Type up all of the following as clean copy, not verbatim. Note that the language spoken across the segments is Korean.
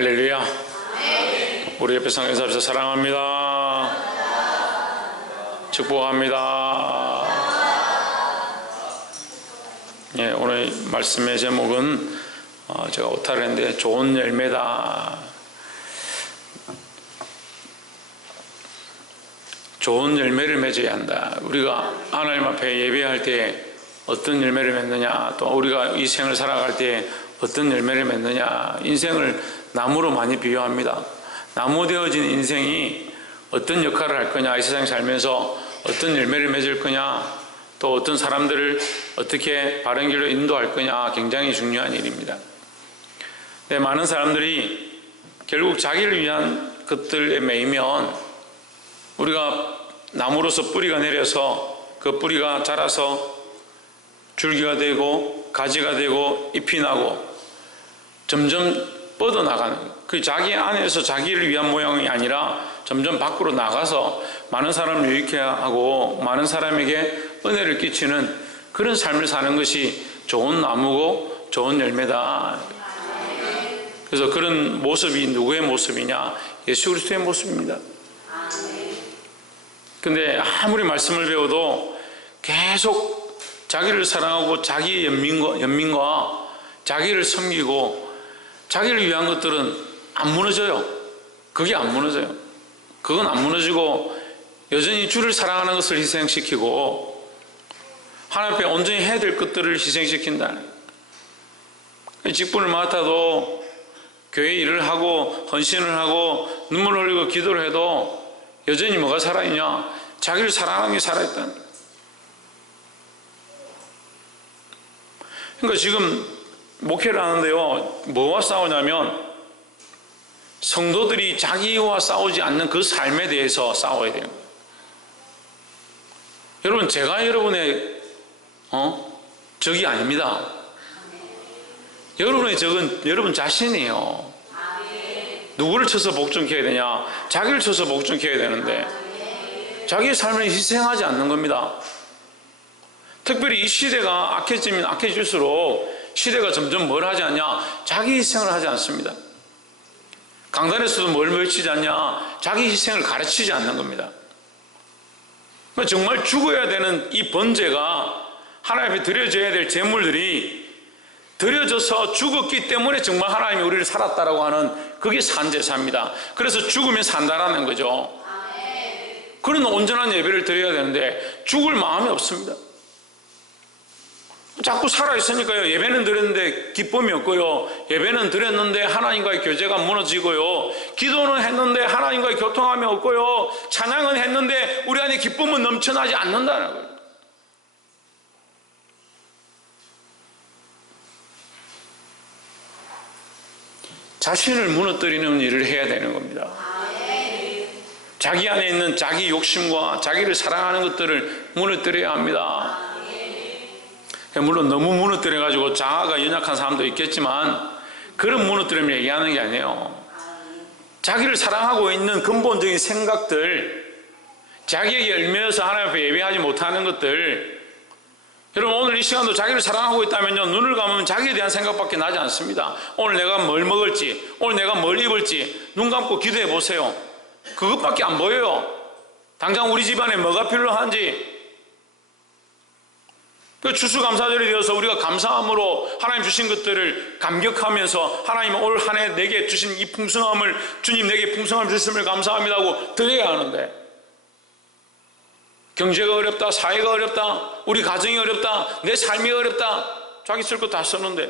할렐루야. 우리 옆에 성경사합시다. 사랑합니다. 축복합니다. 예, 오늘 말씀의 제목은 제가 오타를 했는데 좋은 열매다. 좋은 열매를 맺어야 한다. 우리가 하나님 앞에 예배할 때 어떤 열매를 맺느냐, 또 우리가 이 생을 살아갈 때 어떤 열매를 맺느냐. 인생을 나무로 많이 비유합니다. 나무 되어진 인생이 어떤 역할을 할 거냐, 이 세상 살면서 어떤 열매를 맺을 거냐, 또 어떤 사람들을 어떻게 바른 길로 인도할 거냐, 굉장히 중요한 일입니다. 네, 많은 사람들이 결국 자기를 위한 것들에 매이면 우리가 나무로서 뿌리가 내려서 그 뿌리가 자라서 줄기가 되고 가지가 되고 잎이 나고 점점 뻗어나가는 거예요. 그 자기 안에서 자기를 위한 모양이 아니라 점점 밖으로 나가서 많은 사람을 유익해 하고 많은 사람에게 은혜를 끼치는 그런 삶을 사는 것이 좋은 나무고 좋은 열매다. 그래서 그런 모습이 누구의 모습이냐? 예수 그리스도의 모습입니다. 근데 아무리 말씀을 배워도 계속 자기를 사랑하고 자기의 연민과 자기를 섬기고 자기를 위한 것들은 안 무너져요. 그게 안 무너져요. 그건 안 무너지고 여전히 주를 사랑하는 것을 희생시키고 하나님 앞에 온전히 해야 될 것들을 희생시킨다. 직분을 맡아도 교회 일을 하고 헌신을 하고 눈물 흘리고 기도를 해도 여전히 뭐가 살아있냐? 자기를 사랑하는 게 살아있다는 거예요. 그러니까 지금 목회를 하는데요, 뭐와 싸우냐면 성도들이 자기와 싸우지 않는 그 삶에 대해서 싸워야 되는 거예요. 여러분, 제가 여러분의 적이 아닙니다. 여러분의 적은 여러분 자신이에요. 누구를 쳐서 복종케 해야 되냐? 자기를 쳐서 복종케 해야 되는데 자기의 삶을 희생하지 않는 겁니다. 특별히 이 시대가 악해지면 악해질수록 시대가 점점 뭘 하지 않냐? 자기 희생을 하지 않습니다. 강단에서도 뭘 외치지 않냐? 자기 희생을 가르치지 않는 겁니다. 정말 죽어야 되는 이 번제가 하나님 앞에 드려져야 될 제물들이 드려져서 죽었기 때문에 정말 하나님이 우리를 살았다라고 하는 그게 산제사입니다. 그래서 죽으면 산다라는 거죠. 그런 온전한 예배를 드려야 되는데 죽을 마음이 없습니다. 자꾸 살아있으니까요. 예배는 드렸는데 기쁨이 없고요. 예배는 드렸는데 하나님과의 교제가 무너지고요. 기도는 했는데 하나님과의 교통함이 없고요. 찬양은 했는데 우리 안에 기쁨은 넘쳐나지 않는다는 거예요. 자신을 무너뜨리는 일을 해야 되는 겁니다. 자기 안에 있는 자기 욕심과 자기를 사랑하는 것들을 무너뜨려야 합니다. 물론 너무 무너뜨려가지고 자아가 연약한 사람도 있겠지만 그런 무너뜨림을 얘기하는 게 아니에요. 자기를 사랑하고 있는 근본적인 생각들, 자기에게 얽매여서 하나님 앞에 예배하지 못하는 것들, 여러분 오늘 이 시간도 자기를 사랑하고 있다면요, 눈을 감으면 자기에 대한 생각밖에 나지 않습니다. 오늘 내가 뭘 먹을지, 오늘 내가 뭘 입을지 눈 감고 기도해 보세요. 그것밖에 안 보여요. 당장 우리 집안에 뭐가 필요한지. 추수감사절이 되어서 우리가 감사함으로 하나님 주신 것들을 감격하면서 하나님 올 한 해 내게 주신 이 풍성함을, 주님 내게 풍성함을 주심을 감사합니다 하고 드려야 하는데, 경제가 어렵다, 사회가 어렵다, 우리 가정이 어렵다, 내 삶이 어렵다, 자기 쓸 거 다 썼는데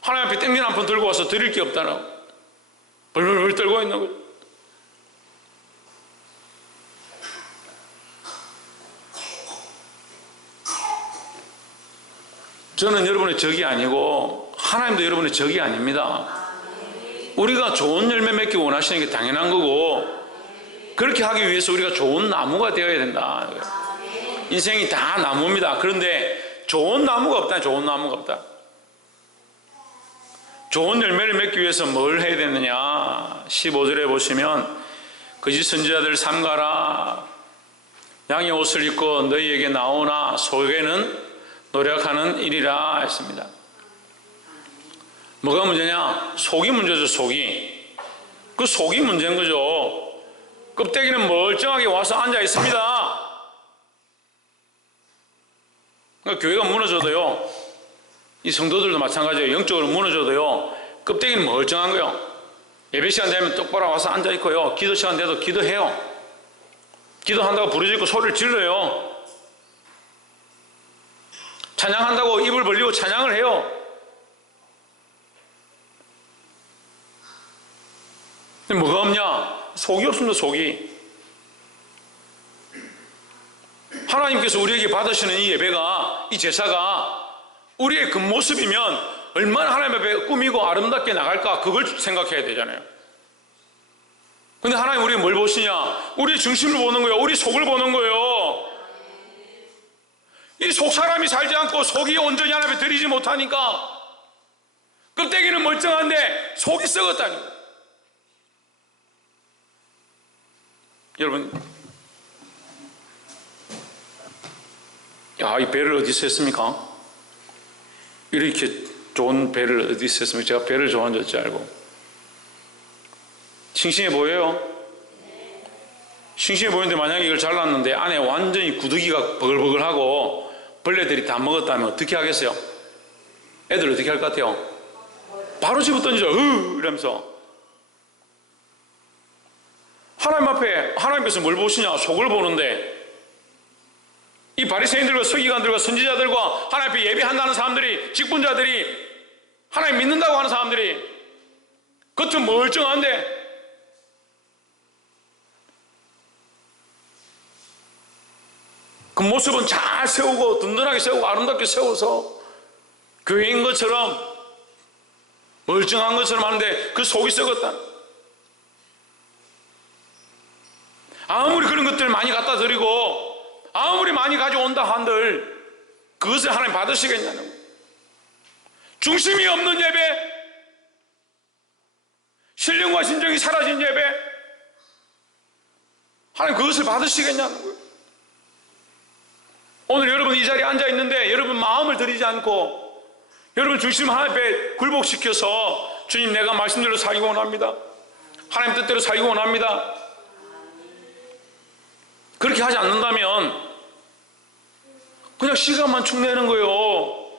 하나님 앞에 땡면 한 푼 들고 와서 드릴 게 없다라고 벌벌벌 떨고 있는 거죠. 저는 여러분의 적이 아니고 하나님도 여러분의 적이 아닙니다. 우리가 좋은 열매 맺기 원하시는 게 당연한 거고, 그렇게 하기 위해서 우리가 좋은 나무가 되어야 된다. 인생이 다 나무입니다. 그런데 좋은 나무가 없다. 좋은 나무가 없다. 좋은 열매를 맺기 위해서 뭘 해야 되느냐? 15절에 보시면 거짓 선지자들 삼가라. 양의 옷을 입고 너희에게 나오나 속에는 노력하는 일이라 했습니다. 뭐가 문제냐? 속이 문제죠, 속이. 그 속이 문제인 거죠. 껍데기는 멀쩡하게 와서 앉아 있습니다. 그러니까 교회가 무너져도요, 이 성도들도 마찬가지예요. 영적으로 무너져도요, 껍데기는 멀쩡한 거예요. 예배 시간 되면 똑바로 와서 앉아 있고요, 기도 시간 돼도 기도해요. 기도한다고 부르짖고 소리를 질러요. 찬양한다고 입을 벌리고 찬양을 해요. 근데 뭐가 없냐? 속이 없습니다, 속이. 하나님께서 우리에게 받으시는 이 예배가, 이 제사가 우리의 그 모습이면 얼마나 하나님 앞에 꾸미고 아름답게 나갈까, 그걸 생각해야 되잖아요. 근데 하나님 우리가 뭘 보시냐? 우리의 중심을 보는 거예요. 우리 속을 보는 거예요. 이 속 사람이 살지 않고 속이 온전히 하나님 앞에 드리지 못하니까 껍데기는 멀쩡한데 속이 썩었다니. 여러분, 야, 이 배를 어디서 했습니까? 이렇게 좋은 배를 어디서 했습니까? 제가 배를 좋아하는 줄 알고. 싱싱해 보여요? 싱싱해 보이는데 만약에 이걸 잘랐는데 안에 완전히 구더기가 버글버글하고 벌레들이 다 먹었다면 어떻게 하겠어요? 애들 어떻게 할 것 같아요? 바로 집어 던지죠. 이러면서. 하나님 앞에, 하나님께서 뭘 보시냐? 속을 보는데, 이 바리새인들과 서기관들과 선지자들과 하나님 앞에 예배한다는 사람들이, 직분자들이, 하나님 믿는다고 하는 사람들이 겉은 멀쩡한데 그 모습은 잘 세우고 든든하게 세우고 아름답게 세워서 교회인 것처럼 멀쩡한 것처럼 하는데 그 속이 썩었다. 아무리 그런 것들을 많이 갖다 드리고 아무리 많이 가져온다 한들 그것을 하나님 받으시겠냐는 거예요. 중심이 없는 예배, 신령과 진정이 사라진 예배, 하나님 그것을 받으시겠냐는 거예요. 오늘 여러분 이 자리에 앉아 있는데 여러분 마음을 들이지 않고 여러분 중심 하나님 앞에 굴복시켜서 주님, 내가 말씀대로 살기 원합니다. 하나님 뜻대로 살기 원합니다. 그렇게 하지 않는다면 그냥 시간만 축내는 거예요.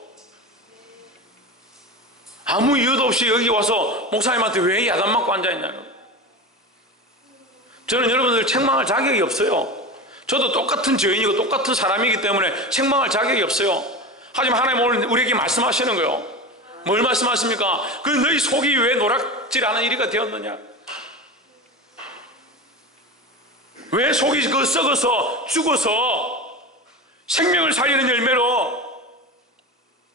아무 이유도 없이 여기 와서 목사님한테 왜 야단 맞고 앉아있냐는 거예요. 저는 여러분들 책망할 자격이 없어요. 저도 똑같은 죄인이고 똑같은 사람이기 때문에 책망할 자격이 없어요. 하지만 하나님 오늘 우리에게 말씀하시는 거예요. 뭘 말씀하십니까? 그 너희 속이 왜 노랗질 않은 이리가 되었느냐? 왜 속이 그 썩어서 죽어서 생명을 살리는 열매로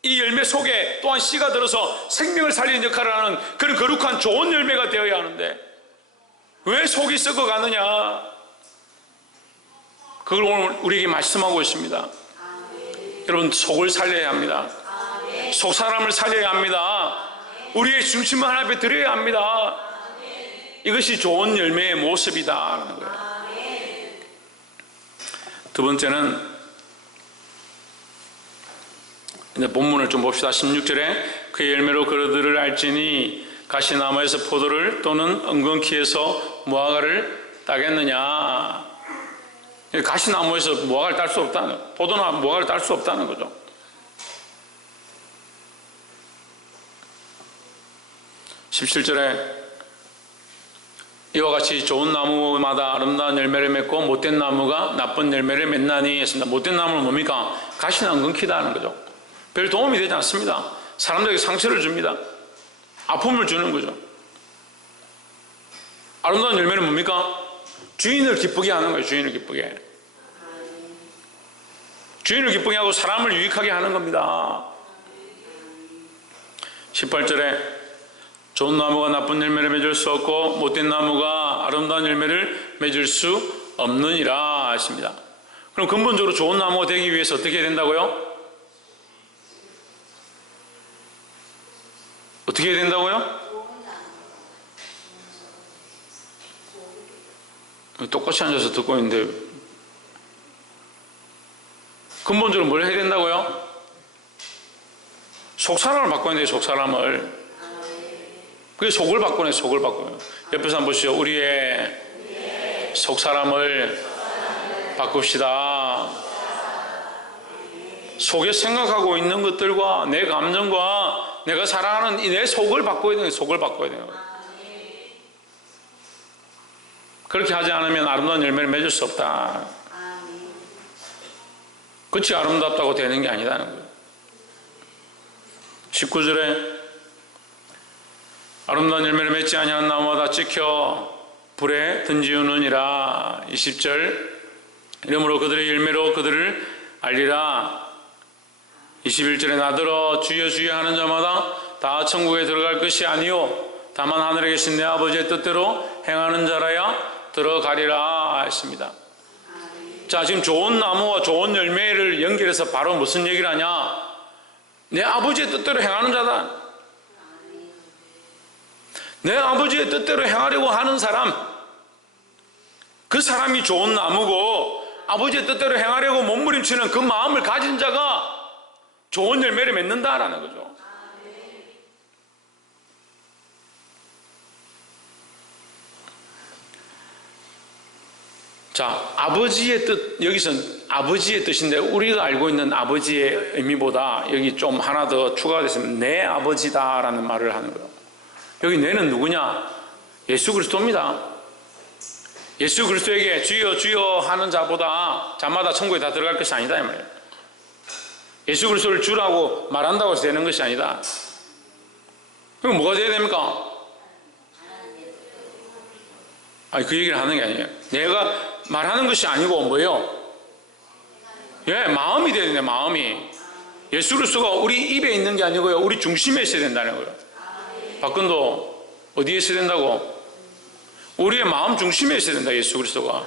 이 열매 속에 또한 씨가 들어서 생명을 살리는 역할을 하는 그런 거룩한 좋은 열매가 되어야 하는데 왜 속이 썩어가느냐? 그걸 오늘 우리에게 말씀하고 있습니다. 여러분, 속을 살려야 합니다. 속 사람을 살려야 합니다. 우리의 중심을 하나님 앞에 드려야 합니다. 이것이 좋은 열매의 모습이다. 두 번째는 이제 본문을 좀 봅시다. 16절에 그 열매로 그들을 알지니 가시나무에서 포도를 또는 엉겅퀴에서 무화과를 따겠느냐. 가시나무에서 무화과를 딸 수 없다는, 포도나 무화과를 딸 수 없다는 거죠. 17절에 이와 같이 좋은 나무마다 아름다운 열매를 맺고 못된 나무가 나쁜 열매를 맺나니 했습니다. 못된 나무는 뭡니까? 가시나 엉겅퀴다 하는 거죠. 별 도움이 되지 않습니다. 사람들에게 상처를 줍니다. 아픔을 주는 거죠. 아름다운 열매는 뭡니까? 주인을 기쁘게 하는 거예요. 주인을 기쁘게. 주인을 기쁘게 하고 사람을 유익하게 하는 겁니다. 18절에 좋은 나무가 나쁜 열매를 맺을 수 없고 못된 나무가 아름다운 열매를 맺을 수 없느니라 하십니다. 그럼 근본적으로 좋은 나무가 되기 위해서 어떻게 해야 된다고요? 어떻게 해야 된다고요? 똑같이 앉아서 듣고 있는데 근본적으로 뭘 해야 된다고요? 속사람을 바꿔야 돼요. 속사람을. 그게 속을 바꾸네. 속을 바꾸요. 옆에서 한번 보시죠. 우리의 속 사람을 바꿉시다. 속에 생각하고 있는 것들과 내 감정과 내가 살아가는 내 속을 바꿔야 되는 거예요. 속을 바꿔야 되는 거예요. 그렇게 하지 않으면 아름다운 열매를 맺을 수 없다. 그치 아름답다고 되는 게 아니다는 거예요. 19절에 아름다운 열매를 맺지 아니한 나무마다 찍혀 불에 던지우느니라. 20절 이러므로 그들의 열매로 그들을 알리라. 21절에 나더러 주여 주여 하는 자마다 다 천국에 들어갈 것이 아니요 다만 하늘에 계신 내 아버지의 뜻대로 행하는 자라야 들어가리라 했습니다. 자, 지금 좋은 나무와 좋은 열매를 연결해서 바로 무슨 얘기를 하냐? 내 아버지의 뜻대로 행하는 자다. 내 아버지의 뜻대로 행하려고 하는 사람, 그 사람이 좋은 나무고 아버지의 뜻대로 행하려고 몸부림치는 그 마음을 가진 자가 좋은 열매를 맺는다라는 거죠. 자, 아버지의 뜻, 여기서는 아버지의 뜻인데 우리가 알고 있는 아버지의 의미보다 여기 좀 하나 더 추가가 됐으면 내 아버지다라는 말을 하는 거예요. 여기 내는 누구냐? 예수 그리스도입니다. 예수 그리스도에게 주여 주여 하는 자마다 천국에 다 들어갈 것이 아니다 이 말이에요. 예수 그리스도를 주라고 말한다고 해서 되는 것이 아니다. 그럼 뭐가 돼야 됩니까? 아니 그 얘기를 하는 게 아니에요. 내가 말하는 것이 아니고 뭐예요? 예, 마음이 돼야 되네. 마음이. 예수 그리스도가 우리 입에 있는 게 아니고요, 우리 중심에 있어야 된다는 거예요. 박근도 어디에 있어야 된다고? 우리의 마음 중심에 있어야 된다. 예수 그리스도가.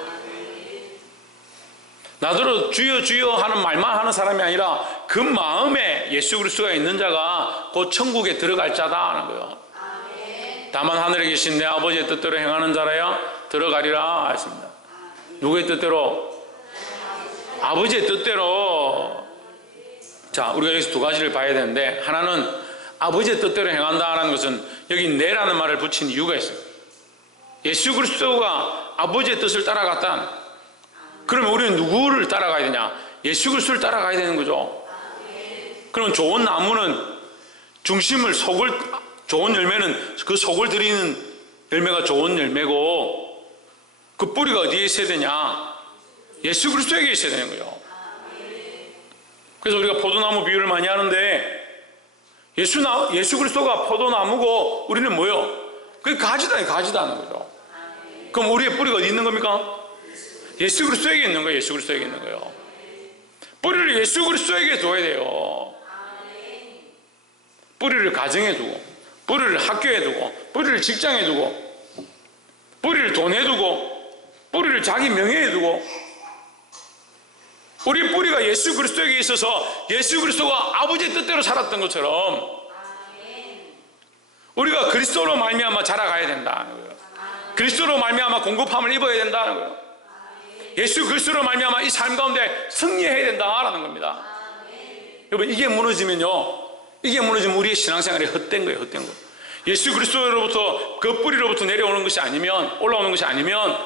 나더러 주여 주여 하는 말만 하는 사람이 아니라 그 마음에 예수 그리스도가 있는 자가 곧 천국에 들어갈 자다 하는 거예요. 다만 하늘에 계신 내 아버지의 뜻대로 행하는 자라야 들어가리라 했습니다. 누구의 뜻대로? 아버지의 뜻대로. 자, 우리가 여기서 두 가지를 봐야 되는데, 하나는 아버지의 뜻대로 행한다는 것은 여기 내라는 말을 붙인 이유가 있어요. 예수 그리스도가 아버지의 뜻을 따라갔다. 그러면 우리는 누구를 따라가야 되냐? 예수 그리스도를 따라가야 되는 거죠. 그러면 좋은 나무는 중심을, 속을, 좋은 열매는 그 속을 들이는 열매가 좋은 열매고, 그 뿌리가 어디에 있어야 되냐? 예수 그리스도에게 있어야 되는 거예요. 그래서 우리가 포도나무 비유를 많이 하는데, 예수 그리스도가 포도나무고 우리는 뭐요? 그게 가지다, 가지다는 거죠. 그럼 우리의 뿌리가 어디 있는 겁니까? 예수 그리스도에게 있는 거예요. 예수 그리스도에게 있는 거예요. 뿌리를 예수 그리스도에게 둬야 돼요. 뿌리를 가정에 두고, 뿌리를 학교에 두고, 뿌리를 직장에 두고, 뿌리를 돈에 두고, 뿌리를 자기 명예에 두고, 우리 뿌리가 예수 그리스도에게 있어서 예수 그리스도가 아버지의 뜻대로 살았던 것처럼 우리가 그리스도로 말미암아 자라가야 된다는 거예요. 그리스도로 말미암아 공급함을 입어야 된다는 거예요. 예수 그리스도로 말미암아 이 삶 가운데 승리해야 된다라는 겁니다. 여러분, 이게 무너지면요, 이게 무너지면 우리의 신앙생활이 헛된 거예요. 헛된 거. 예수 그리스도로부터, 그 뿌리로부터 내려오는 것이 아니면, 올라오는 것이 아니면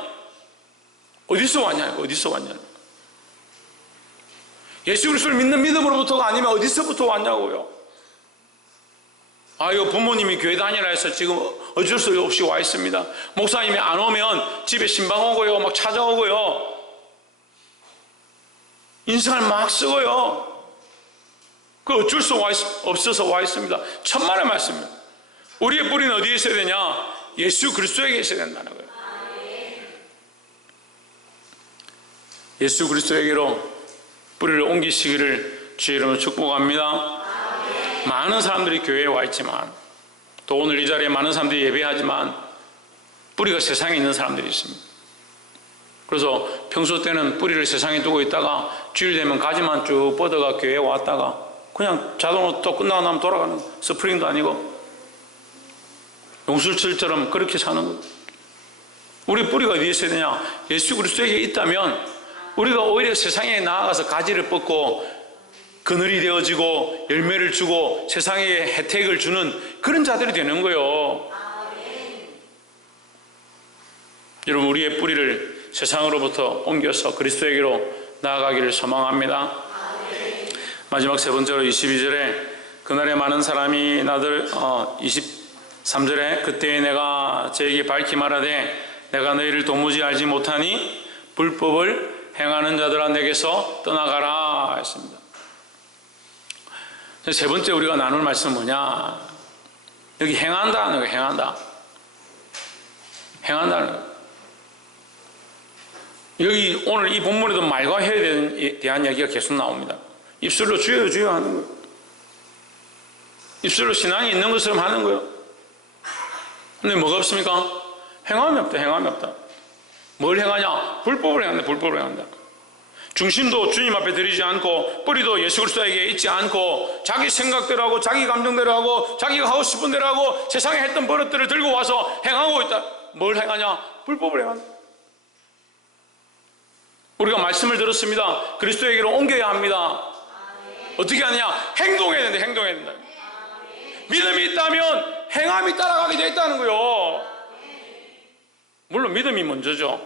어디서 왔냐? 어디서 왔냐? 예수 그리스도를 믿는 믿음으로부터가 아니면 어디서부터 왔냐고요. 이거 부모님이 교회 다니라 해서 지금 어쩔 수 없이 와 있습니다. 목사님이 안 오면 집에 신방 오고요, 막 찾아오고요, 인상을 막 쓰고요. 그 어쩔 수 없어서 와 있습니다. 천만의 말씀입니다. 우리의 뿌리는 어디에 있어야 되냐? 예수 그리스도에게 있어야 된다는 거예요. 예수 그리스도에게로 뿌리를 옮기시기를 주의 이름으로 축복합니다. 많은 사람들이 교회에 와 있지만, 또 오늘 이 자리에 많은 사람들이 예배하지만 뿌리가 세상에 있는 사람들이 있습니다. 그래서 평소 때는 뿌리를 세상에 두고 있다가 주일 되면 가지만 쭉 뻗어가 교회에 왔다가 그냥 자동으로 또 끝나고 나면 돌아가는, 스프링도 아니고 용술철처럼 그렇게 사는 거예요. 우리 뿌리가 어디에 있어야 되냐? 예수 그리스도에게 있다면 우리가 오히려 세상에 나아가서 가지를 뻗고 그늘이 되어지고 열매를 주고 세상에 혜택을 주는 그런 자들이 되는 거예요. 여러분, 우리의 뿌리를 세상으로부터 옮겨서 그리스도에게로 나아가기를 소망합니다. 마지막 세 번째로 22절에 그날에 많은 사람이 나들 23절에 그때에 내가 저에게 밝히 말하되 내가 너희를 도무지 알지 못하니 불법을 행하는 자들아 내게서 떠나가라 했습니다. 세 번째 우리가 나눌 말씀은 뭐냐? 여기 행한다는 거, 행한다. 행한다는 거. 여기 오늘 이 본문에도 말과 해에 대한 얘기가 계속 나옵니다. 입술로 주여 주여 하는 거예요. 입술로 신앙이 있는 것처럼 하는 거예요. 근데 뭐가 없습니까? 행함이 없다. 행함이 없다. 뭘 행하냐? 불법을 행한다. 불법을 행한다. 중심도 주님 앞에 드리지 않고 뿌리도 예수 그리스도에게 있지 않고 자기 생각대로 하고 자기 감정대로 하고 자기가 하고 싶은 대로 하고 세상에 했던 버릇들을 들고 와서 행하고 있다. 뭘 행하냐? 불법을 행한다. 우리가 말씀을 들었습니다. 그리스도에게로 옮겨야 합니다. 어떻게 하느냐? 행동해야 된다. 행동해야 된다. 믿음이 있다면 행함이 따라가게 되어 있다는 거요. 물론 믿음이 먼저죠.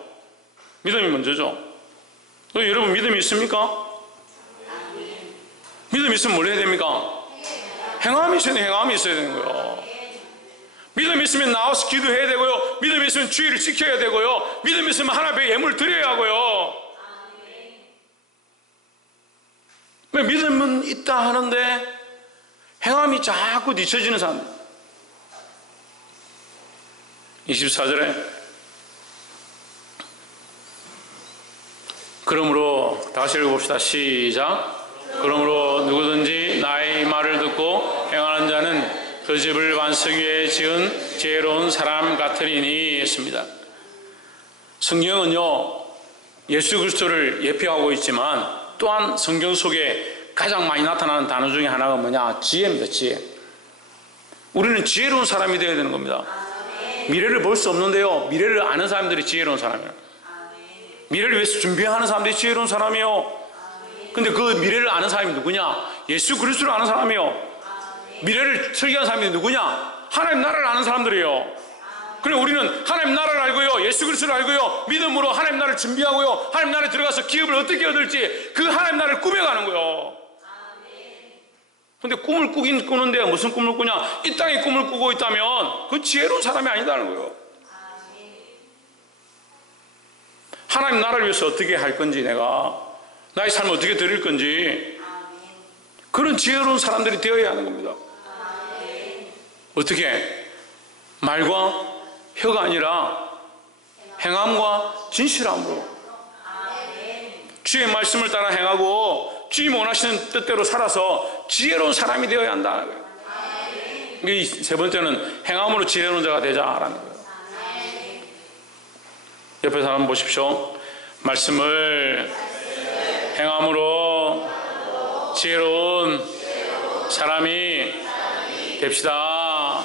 믿음이 먼저죠. 여러분 믿음이 있습니까? 믿음이 있으면 뭘 해야 됩니까? 행함이 있어야 돼요. 행함이 있어야 되는 거예요. 믿음이 있으면 나와서 기도해야 되고요. 믿음이 있으면 주의를 지켜야 되고요. 믿음이 있으면 하나님 앞에 예물을 드려야 하고요. 왜 믿음은 있다 하는데 행함이 자꾸 뒤처지는 사람. 24절에 그러므로 다시 읽어봅시다. 시작. 그러므로 누구든지 나의 말을 듣고 행하는 자는 그 집을 반석 위에 지은 지혜로운 사람 같으리니 했습니다. 성경은요 예수 그리스도를 예표하고 있지만 또한 성경 속에 가장 많이 나타나는 단어 중에 하나가 뭐냐? 지혜입니다. 지혜. 우리는 지혜로운 사람이 되어야 되는 겁니다. 미래를 볼 수 없는데요 미래를 아는 사람들이 지혜로운 사람이에요. 미래를 위해서 준비하는 사람들이 지혜로운 사람이에요. 근데 그 미래를 아는 사람이 누구냐? 예수 그리스도를 아는 사람이에요. 미래를 설계한 사람이 누구냐? 하나님 나라를 아는 사람들이에요. 그래 우리는 하나님 나라를 알고요 예수 그리스도를 알고요 믿음으로 하나님 나라를 준비하고요 하나님 나라에 들어가서 기업을 어떻게 얻을지 그 하나님 나라를 꾸며가는 거예요. 근데 꿈을 꾸긴 꾸는데 무슨 꿈을 꾸냐? 이 땅의 꿈을 꾸고 있다면 그 지혜로운 사람이 아니다는 거예요. 하나님 나라를 위해서 어떻게 할 건지 내가 나의 삶을 어떻게 드릴 건지 그런 지혜로운 사람들이 되어야 하는 겁니다. 어떻게? 말과 혀가 아니라 행함과 진실함으로 주의 말씀을 따라 행하고 주님 원하시는 뜻대로 살아서 지혜로운 사람이 되어야 한다는 거예요. 이 세 번째는 행함으로 지혜로운 자가 되자라는 거예요. 옆에 사람 보십시오. 말씀을 행함으로 지혜로운 사람이 됩시다.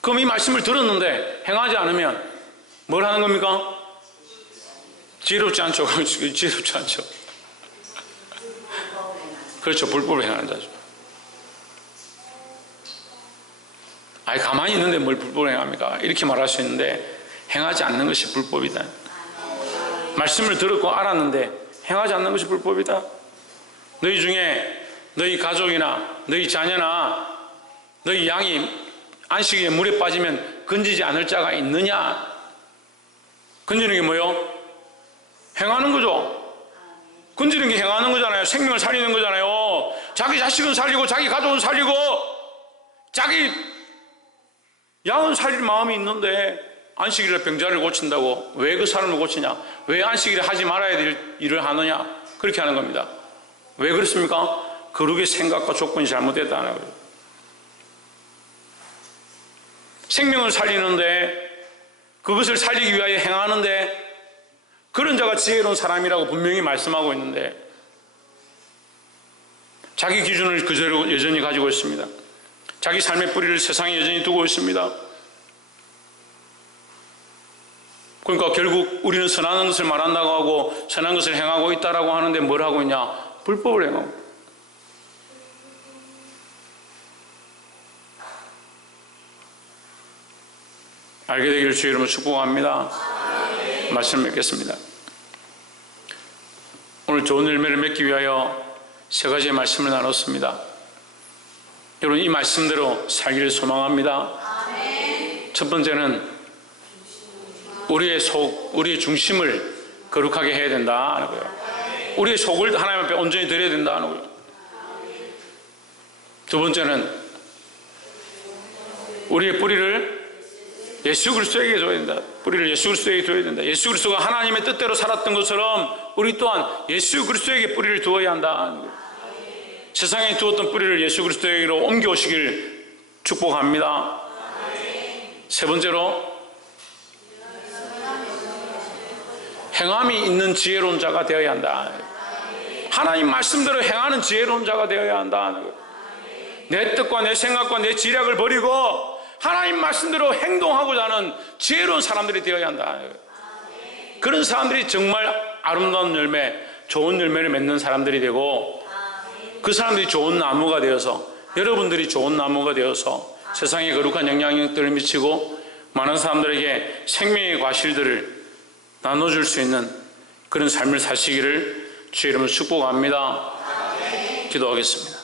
그럼 이 말씀을 들었는데 행하지 않으면 뭘 하는 겁니까? 지혜롭지 않죠. 지혜롭지 않죠. 그렇죠. 불법을 행하는 자죠. 아니 가만히 있는데 뭘 불법을 행합니까? 이렇게 말할 수 있는데 행하지 않는 것이 불법이다. 말씀을 들었고 알았는데 행하지 않는 것이 불법이다. 너희 중에 너희 가족이나 너희 자녀나 너희 양이 안식일에 물에 빠지면 건지지 않을 자가 있느냐? 건지는 게 뭐요? 행하는 거죠. 건지는 게 행하는 거잖아요. 생명을 살리는 거잖아요. 자기 자식은 살리고 자기 가족은 살리고 자기 양은 살릴 마음이 있는데 안식일에 병자를 고친다고 왜 그 사람을 고치냐? 왜 안식일에 하지 말아야 될 일을 하느냐? 그렇게 하는 겁니다. 왜 그렇습니까? 거룩의 생각과 조건이 잘못됐다는 거예요. 생명을 살리는데 그것을 살리기 위하여 행하는데 그런 자가 지혜로운 사람이라고 분명히 말씀하고 있는데 자기 기준을 그대로 여전히 가지고 있습니다. 자기 삶의 뿌리를 세상에 여전히 두고 있습니다. 그러니까 결국 우리는 선한 것을 말한다고 하고 선한 것을 행하고 있다라고 하는데 뭘 하고 있냐? 불법을 행하고. 알게 되기를 주의 이름으로 축복합니다. 말씀 맺겠습니다. 오늘 좋은 열매를 맺기 위하여 세 가지의 말씀을 나눴습니다. 여러분, 이 말씀대로 살기를 소망합니다. 첫 번째는 우리의 속, 우리의 중심을 거룩하게 해야 된다 하는 거예요. 우리의 속을 하나님 앞에 온전히 드려야 된다 하는 거예요. 두 번째는 우리의 뿌리를 예수 그리스도에게 줘야 된다. 뿌리를 예수 그리스도에게 줘야 된다. 예수 그리스도가 하나님의 뜻대로 살았던 것처럼 우리 또한 예수 그리스도에게 뿌리를 두어야 한다 하는 거예요. 세상에 두었던 뿌리를 예수 그리스도에게로 옮겨오시길 축복합니다. 세 번째로 행함이 있는 지혜로운 자가 되어야 한다. 하나님 말씀대로 행하는 지혜로운 자가 되어야 한다. 내 뜻과 내 생각과 내 지략을 버리고 하나님 말씀대로 행동하고자 하는 지혜로운 사람들이 되어야 한다. 그런 사람들이 정말 아름다운 열매, 좋은 열매를 맺는 사람들이 되고, 그 사람들이 좋은 나무가 되어서, 여러분들이 좋은 나무가 되어서 세상에 거룩한 영향력들을 미치고 많은 사람들에게 생명의 과실들을 나눠줄 수 있는 그런 삶을 사시기를 주의 이름으로 축복합니다. 기도하겠습니다.